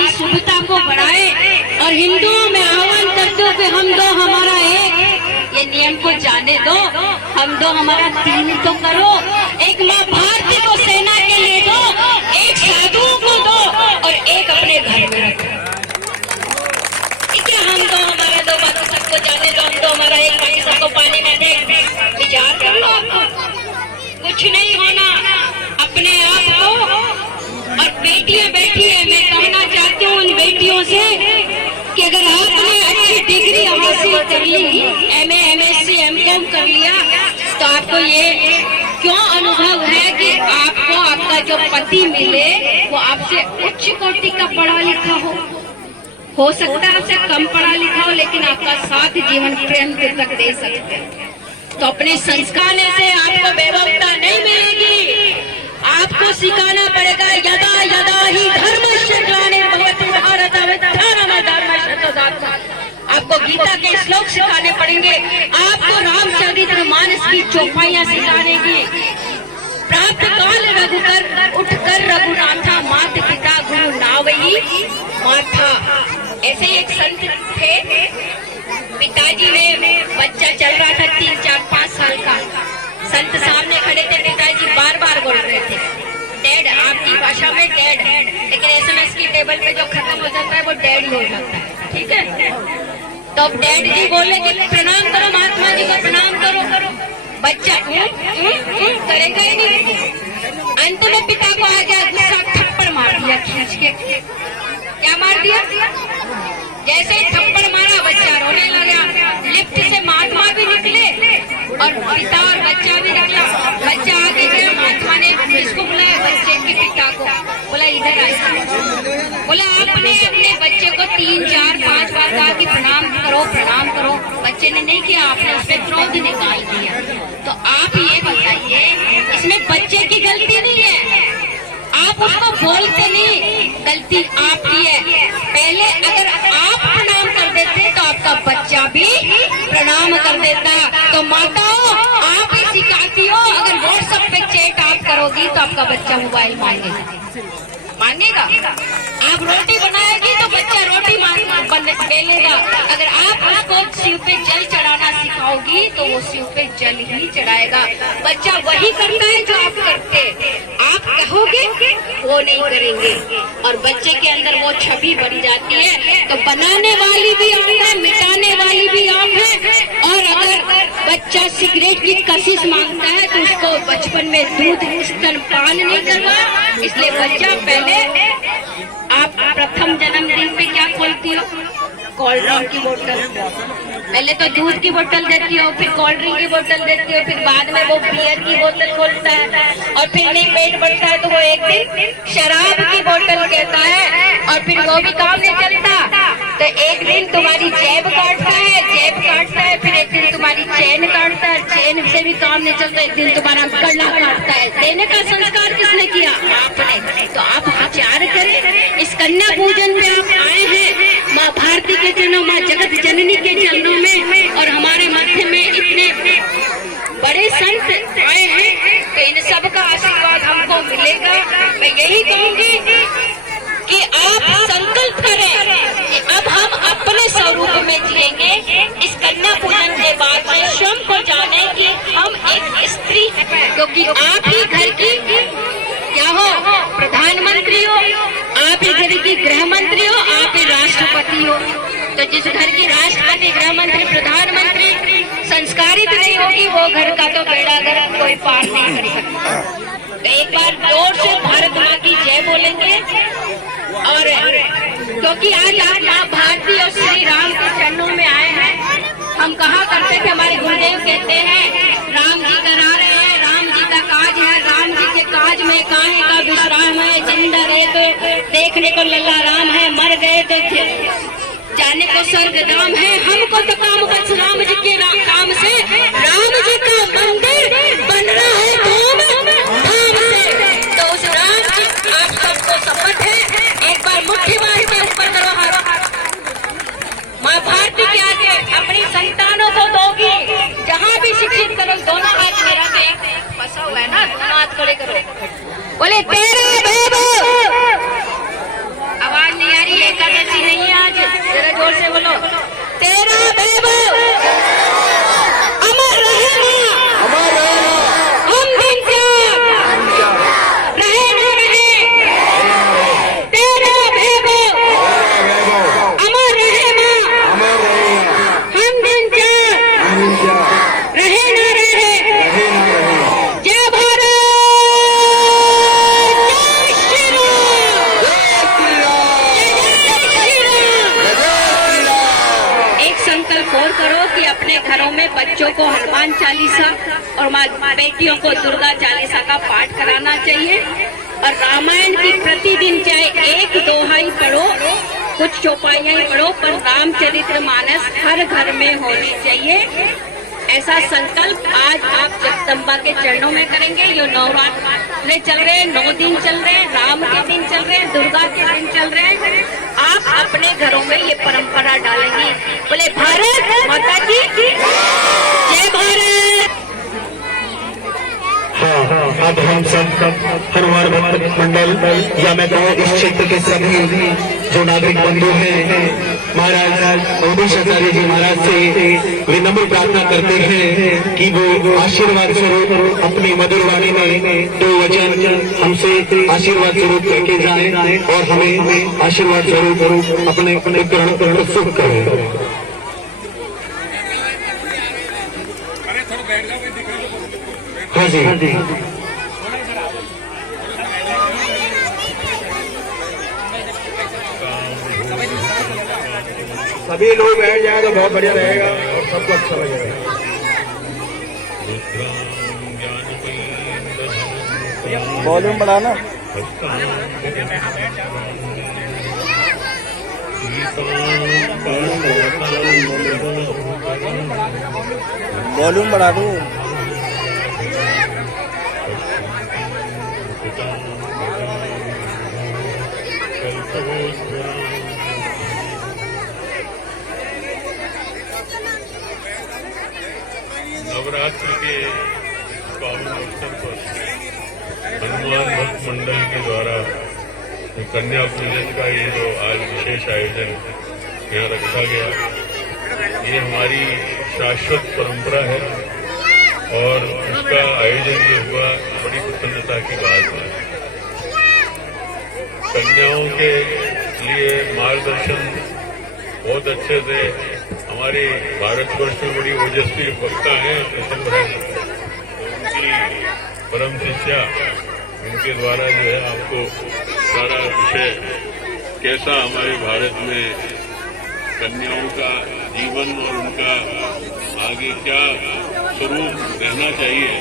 की शुद्धता को बढ़ाए और हिंदुओं में आह्वान करते हो कि हम दो हमारा एक, ये नियम को जाने दो। हम दो हमारा तीन तो करो। एक माँ भारती को सेना के लिए दो, एक साधुओं को दो और एक अपने घर में रखो। क्या हम दो हमारा दो, बाकी सबको जाने दो। हम दो हमारा एक, बाकी सबको पानी में दे। विचार कर लो, आपको कुछ नहीं होना अपने आप को। और बेटियां बैठी है, मैं कहना चाहती हूँ उन बेटियों से कि अगर आपने अच्छी डिग्री हासिल कर ली, MA, MSc, MCom कर लिया, तो आपको ये क्यों अनुभव है कि आपको आपका जो पति मिले वो आपसे उच्च कोटि का पढ़ा लिखा हो सकता है आपसे कम पढ़ा लिखा हो, लेकिन आपका साथ जीवन प्रेम तक दे सकते हैं। तो अपने संस्कार से आपको वैभवता नहीं मिलेगी। आपको सिखाना पड़ेगा यदा यदा ही धर्मस्य ग्लानिर्भवति भारत अभ्युत्थानमधर्मस्य। आपको गीता के श्लोक सिखाने पड़ेंगे, आपको रामचरितमानस की चौपाइयां सिखानेगी। प्राप्त काल रघुकर उठकर रघुनाथा, मात पिता गुरु नावई माथा। ऐसे एक संत थे, पिताजी ने बच्चा चल रहा था 3, 4, 5 साल का। संत सामने खड़े थे, पिताजी बार बार बोल रहे थे डैड, आपकी भाषा में डैड, लेकिन SMS की टेबल पे जो खत्म हो जाता है वो डैड ही हो जाता है, ठीक है। तो अब डैड जी बोले कि प्रणाम करो महात्मा जी को, प्रणाम करो। बच्चा करेगा ही नहीं। अंत में पिता को आ गया गुस्सा, थप्पड़ मार दिया खींच के। क्या मार दिया? जैसे ही थप्पड़ मारा बच्चा रोने लगा। लिफ्ट से महात्मा भी निकले और पिता और बच्चा भी निकला। बच्चा आगे गया, महात्मा ने किसको बुलाया? बच्चे के पिता को। बोला इधर आइए। बोला आपने अपने बच्चे को 3, 4, 5 बार कहा कि प्रणाम करो प्रणाम करो, बच्चे ने नहीं किया, आपने उस पर क्रोध निकाल दिया। तो आप ये बताइए, इसमें बच्चे की गलती नहीं है, आप उसको बोलते नहीं, गलती आपकी है। पहले अगर आप प्रणाम कर देते तो आपका बच्चा भी प्रणाम कर देता। तो माताओं, आप ही सिखाती हो, अगर WhatsApp पे चैट आप करोगी तो आपका बच्चा मोबाइल मांगेगा। आप रोटी बनाएगी तो बच्चा रोटी बेलेगा। अगर आप उसको शिव पे जल चढ़ाना सिखाओगी तो वो शिव पे जल ही चढ़ाएगा। बच्चा वही करता है जो आप करते, आप कहोगे वो नहीं करेंगे, और बच्चे के अंदर वो छवि बन जाती है। तो बनाने वाली भी आप है, मिटाने वाली भी आप है। और अगर बच्चा सिगरेट की कशिश मांगता है तो उसको बचपन में दूध स्तनपान नहीं करवा, इसलिए बच्चा पहले आप प्रथम जन्मदिन पे क्या खोलती हो? कोल्ड ड्रिंक की बोतल। पहले तो दूध की बोतल देती हो, फिर कोल्ड ड्रिंक की बोतल देती हो, फिर बाद में वो बियर की बोतल खोलता है, और फिर नहीं पेट बढ़ता है तो वो एक दिन शराब की बोतल कहता है, और फिर वो भी काम नहीं चलता तो एक दिन तुम्हारी जेब काटता है, फिर एक दिन तुम्हारी चैन काटता है, चैन से भी काम नहीं चलता, एक दिन तुम्हारा गला काटता है। देने का संस्कार किसने किया? आपने। तो आप विचार करें, इस कन्या पूजन में आप आए हैं माँ भारती के चरणों, माँ जगत जननी के चरणों में, और हमारे मध्य में इतने बड़े संत आए हैं, तो इन सब का आशीर्वाद हमको मिलेगा। मैं यही कहूंगी कि आप संकल्प करें कि अब हम अपने स्वरूप में जिएंगे। इस कन्या पूजन के बाद स्वयं को जाने कि हम एक स्त्री हैं, क्योंकि आप ही घर की क्या हो? प्रधानमंत्री हो, आप ही घर की गृह मंत्री हो, आप ही राष्ट्रपति हो। तो जिस घर की राष्ट्रपति, गृह मंत्री, प्रधानमंत्री संस्कारित नहीं होगी, वो घर का तो बेड़ा गर्क कोई पार नहीं कर सकता। तो एक बार जोर से भारत माँ की जय बोलेंगे। और क्योंकि आज आप माँ भारती और श्री राम के चरणों में आए हैं, हम कहा करते थे, हमारे गुरुदेव कहते हैं राम जी करा रहे हैं, राम जी का काज है, राम जी के काज में काहे का विश्राम है, जिंदा रहे तो देखने को लल्ला राम है, मर गए तो जाने को स्वर्ग धाम है। हमको तो काम बस राम जी के काम से, राम जी का मंदिर बन रहा है धाम से। तो उस राम जी आप सबको शपथ है, एक बार मुट्ठी बांध के ऊपर करो हाथ। माँ भारती के आगे अपनी संतानों को दोगी, जहाँ भी शिक्षित करो, दोनों हाथ मेरा तो एक फंसा हुआ है ना, दोनों हाथ खड़े करो, बोले तेरा आवाज नहीं हमारी एकादशी नहीं है आज, जरा जोर से बोलो। तेरा वैभव अमर रहेगा, हम दिन त्याग रहे न रहे। तेरा वैभव अमर रहेगा, हम दिन त्याग रहे न रहे। जय भारत, जय श्री राम, एक संकल्प और करो कि अपने घरों में बच्चों को हनुमान चालीसा और बेटियों को दुर्गा चालीसा का पाठ कराना चाहिए। और रामायण की प्रतिदिन चाहे एक दोहाई पढ़ो, कुछ चौपाइयां ही पढ़ो, पर रामचरित्र मानस हर घर में होनी चाहिए। ऐसा संकल्प आज आप जगदम्बा के चरणों में करेंगे। ये नवरात्र चल रहे हैं, 9 दिन चल रहे हैं, राम के दिन चल रहे हैं, दुर्गा के दिन चल रहे हैं। आप अपने घरों में ये परंपरा डालेंगी। बोले भारत माता की जय भारत। हाँ, अब हम सब हनुमान भक्त मंडल या मैं कहूँ इस क्षेत्र के सभी जो नागरिक बंधु हैं, महाराज उमेश आचार्य जी महाराज से विनम्र प्रार्थना करते हैं कि वो आशीर्वाद स्वरूप अपनी मधुर वाणी में 2 वचन हमसे आशीर्वाद स्वरूप करके जाएं और हमें आशीर्वाद स्वरूप अपने ग्रहण सुख करें। हाँ जी, सभी लोग बैठ जाए तो बहुत बढ़िया रहेगा और सबको अच्छा लगेगा। वॉल्यूम बढ़ाना। वॉल्यूम बढ़ा दो। नवरात्र के पावन अवसर पर हनुमान भक्त मंडल के द्वारा कन्या पूजन का ये जो आज विशेष आयोजन यहाँ रखा गया, ये हमारी शाश्वत परंपरा है और उसका आयोजन जो हुआ बड़ी प्रसन्नता की बात है। कन्याओं के लिए मार्गदर्शन बहुत अच्छे से हमारे भारतवर्ष में बड़ी ओजस्वी वक्ता हैं उनकी परम शिष्या, उनके द्वारा जो है आपको सारा विषय कैसा हमारे भारत में कन्याओं का जीवन और उनका आगे क्या स्वरूप रहना चाहिए,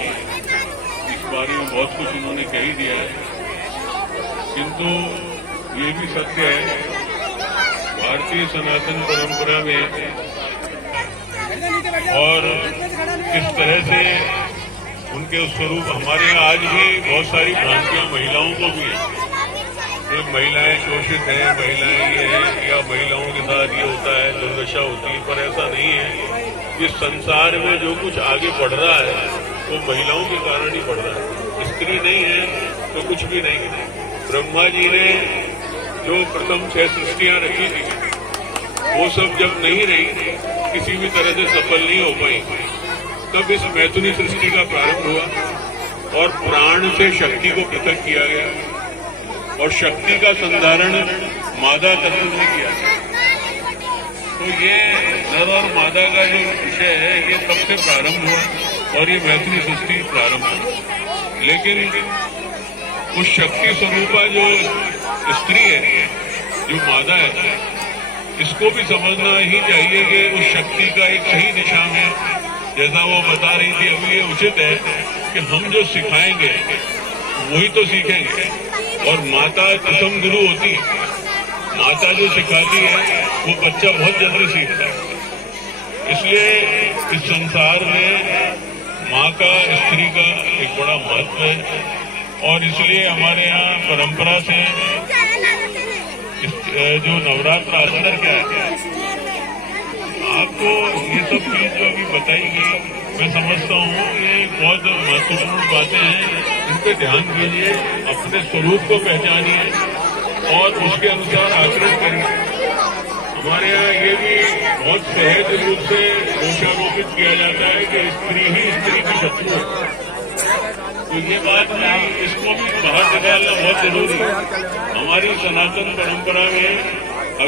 इस बारे में बहुत कुछ उन्होंने कह ही दिया है। किंतु ये भी सत्य है, भारतीय सनातन परंपरा में और किस तरह से उनके स्वरूप हमारे यहाँ आज भी बहुत सारी भ्रांतियां महिलाओं को भी है। तो महिलाएं शोषित हैं, महिलाएं ये हैं, या महिलाओं के साथ ये होता है, दुर्दशा होती है, पर ऐसा नहीं है। इस संसार में जो कुछ आगे बढ़ रहा है वो महिलाओं के कारण ही बढ़ रहा है। स्त्री नहीं है तो कुछ भी नहीं है। ब्रह्मा जी ने जो प्रथम 6 सृष्टियां रखी थी, वो सब जब नहीं रही, किसी भी तरह से सफल नहीं हो पाई, तब इस मैथुनी सृष्टि का प्रारंभ हुआ और प्राण से शक्ति को पृथक किया गया और शक्ति का संधारण मादा तत्व से किया गया। तो ये नर और मादा का जो विषय है, ये तब से प्रारंभ हुआ और ये मैथुनी सृष्टि प्रारंभ हुई। लेकिन उस शक्ति स्वरूपा जो स्त्री है, जो मादा है, इसको भी समझना ही चाहिए कि उस शक्ति का एक सही दिशा में, जैसा वो बता रही थी अभी, ये उचित है कि हम जो सिखाएंगे वही तो सीखेंगे। और माता प्रथम गुरु होती है, माता जो सिखाती है वो बच्चा बहुत जल्दी सीखता है। इसलिए इस संसार में माँ का, स्त्री का एक बड़ा महत्व है और इसलिए हमारे यहाँ परंपरा से जो नवरात्र अंदर क्या है, आपको ये सब चीज जो अभी बताई गई, मैं समझता हूँ ये बहुत महत्वपूर्ण बातें हैं। इन पे ध्यान दीजिए, अपने स्वरूप को पहचानिए और उसके अनुसार आचरण करिए। हमारे यहाँ ये भी बहुत सहज रूप से दोषारोपित किया जाता है कि स्त्री ही स्त्री की शत्रु है। तो ये बात नहीं, इसको भी बाहर निकालना बहुत जरूरी है। हमारी सनातन परंपरा में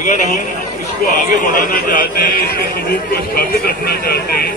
अगर हम इसको आगे बढ़ाना चाहते हैं, इसके स्वरूप को स्थापित रखना चाहते हैं,